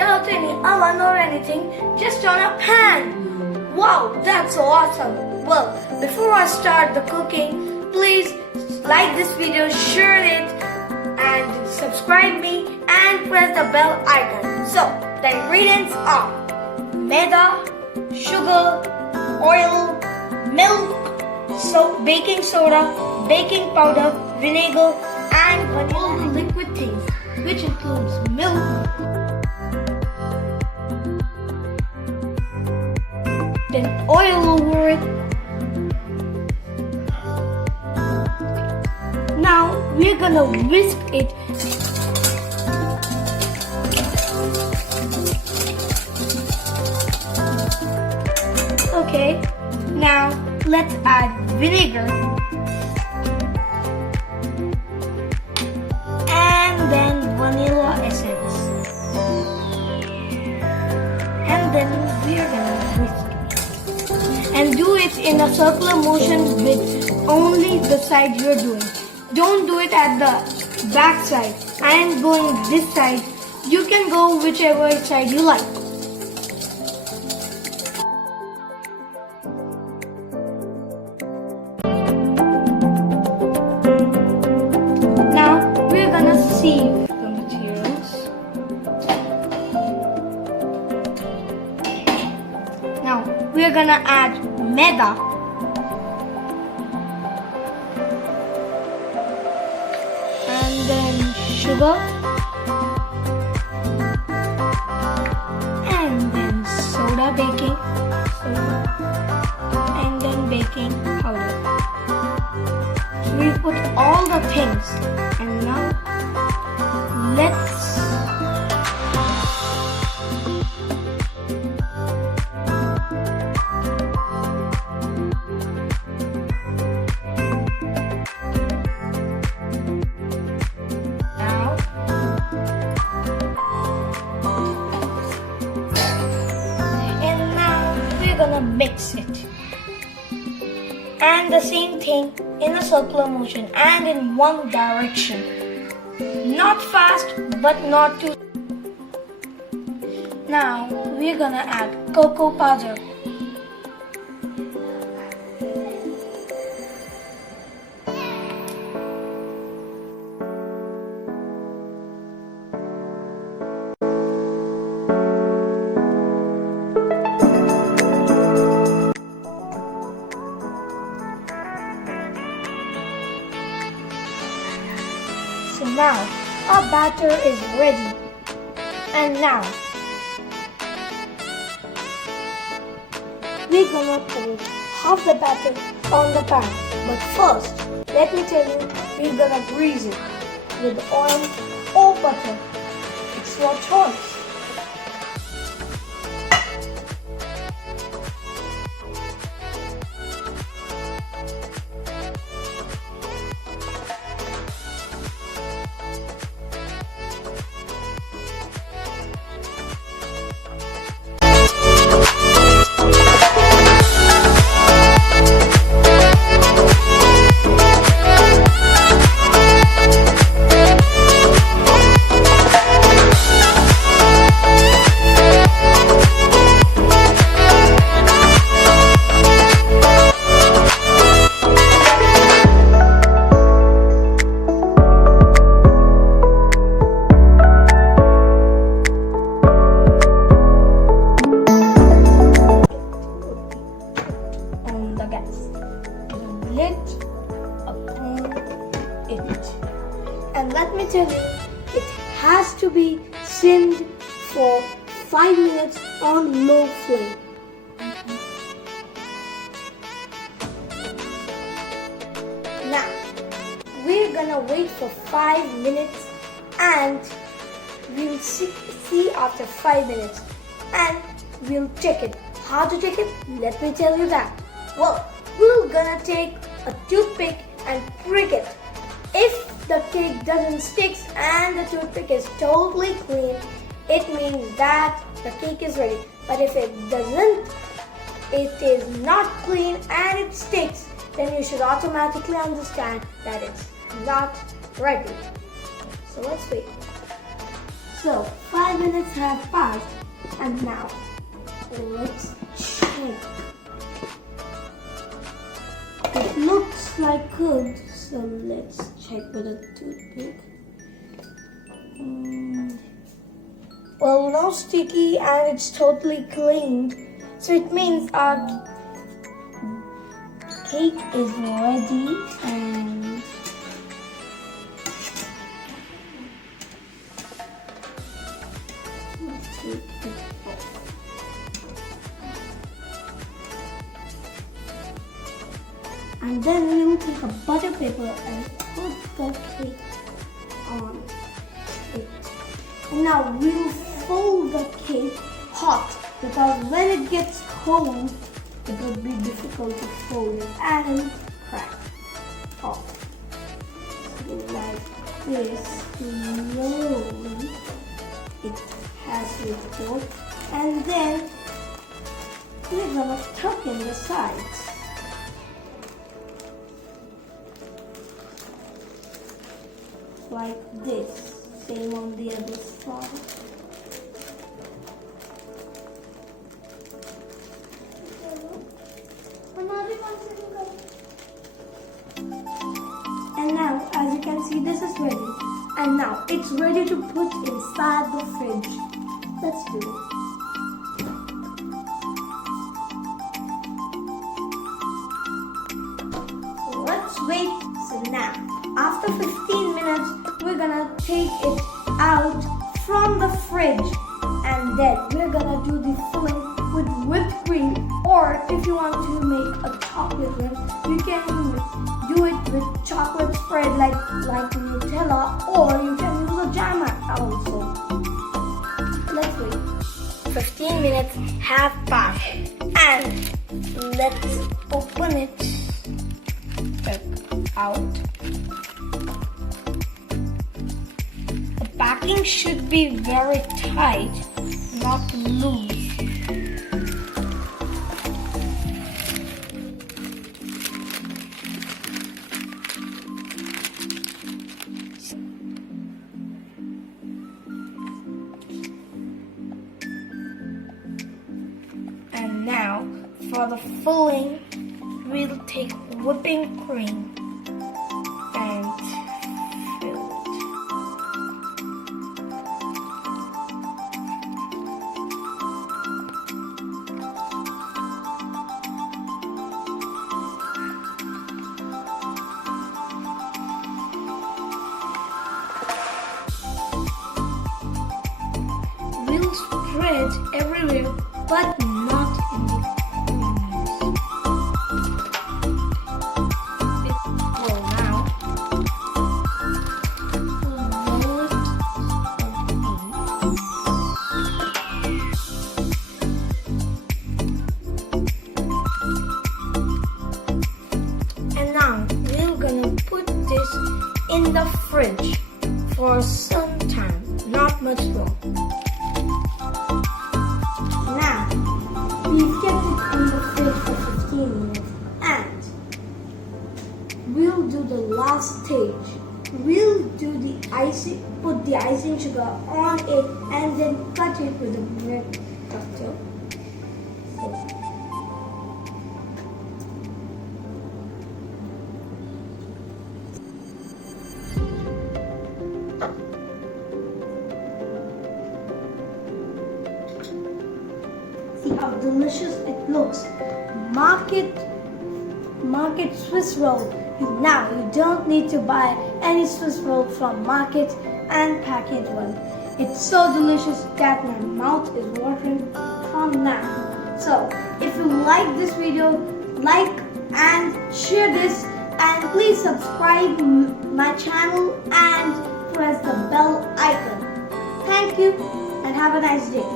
without any oven or anything, just on a pan. Wow, that's so awesome. Well, before I start the cooking, please like this video, share it, and subscribe me and press the bell icon. So, the ingredients are maida, sugar, oil, milk, baking soda, baking powder, vinegar, and all the liquid things, which includes milk, then oil over it. Now we're gonna whisk it. Okay, now let's add vinegar and then vanilla essence, and then we're gonna whisk it and do it in a circular motion with only the side you're doing. Don't do it at the back side. I am going this side. You can go whichever side you like. Now we're gonna sieve the materials. Now we're gonna add maida. And then sugar, and then soda, baking soda, and then baking powder. So we put all the things, and now let's gonna mix it, and the same thing in a circular motion and in one direction, not fast but not too. Now we're gonna add cocoa powder. So now our batter is ready, and now we're gonna put half the batter on the pan. But first, let me tell you, we're gonna grease it with oil or butter. It's your choice. And let me tell you, it has to be simmered for 5 minutes on low flame. Now, we're gonna wait for 5 minutes and we'll see after 5 minutes and we'll check it. How to check it? Let me tell you that. Well, we're gonna take a toothpick and prick it. If the cake doesn't stick and the toothpick is totally clean, it means that the cake is ready. But if it doesn't, it is not clean and it sticks, then you should automatically understand that it's not ready. So let's wait. So 5 minutes have passed, and now let's check. It looks like good, so let's check with a toothpick. Well, no sticky and it's totally cleaned, so it means our cake is ready. And let's take it off. And then we will take a butter paper and put the cake on it. And now we will fold the cake hot, because when it gets cold, it will be difficult to fold it and crack off. So like this, slowly it has its fold, and then we're gonna tuck in the sides. Like this. Same on the other side. And now, as you can see, this is ready. And now it's ready to put inside the fridge. Let's do it. Let's wait. So now, after 15 minutes, we're gonna take it out from the fridge, and then we're gonna do the filling with whipped cream, or if you want to make a chocolate one, you can do it with chocolate spread like Nutella, or you can use a jam also. Let's wait. 15 minutes have passed, and let's open it out. The packing should be very tight, not loose. And now for the filling, we'll take whipping cream and fill it. We'll spread everywhere, but not in the corners. Well, now roll it in. And now we're gonna put this in the fridge for some time, not much long. We've kept it in the fridge for 15 minutes, and we'll do the last stage. We'll do the icing, put the icing sugar on it, and then cut it with a bread cutter. See how delicious it looks. Market Swiss roll. Now you don't need to buy any Swiss roll from market and package one. It's so delicious that my mouth is watering from now. So if you like this video, like and share this, and please subscribe my channel and press the bell icon. Thank you and have a nice day.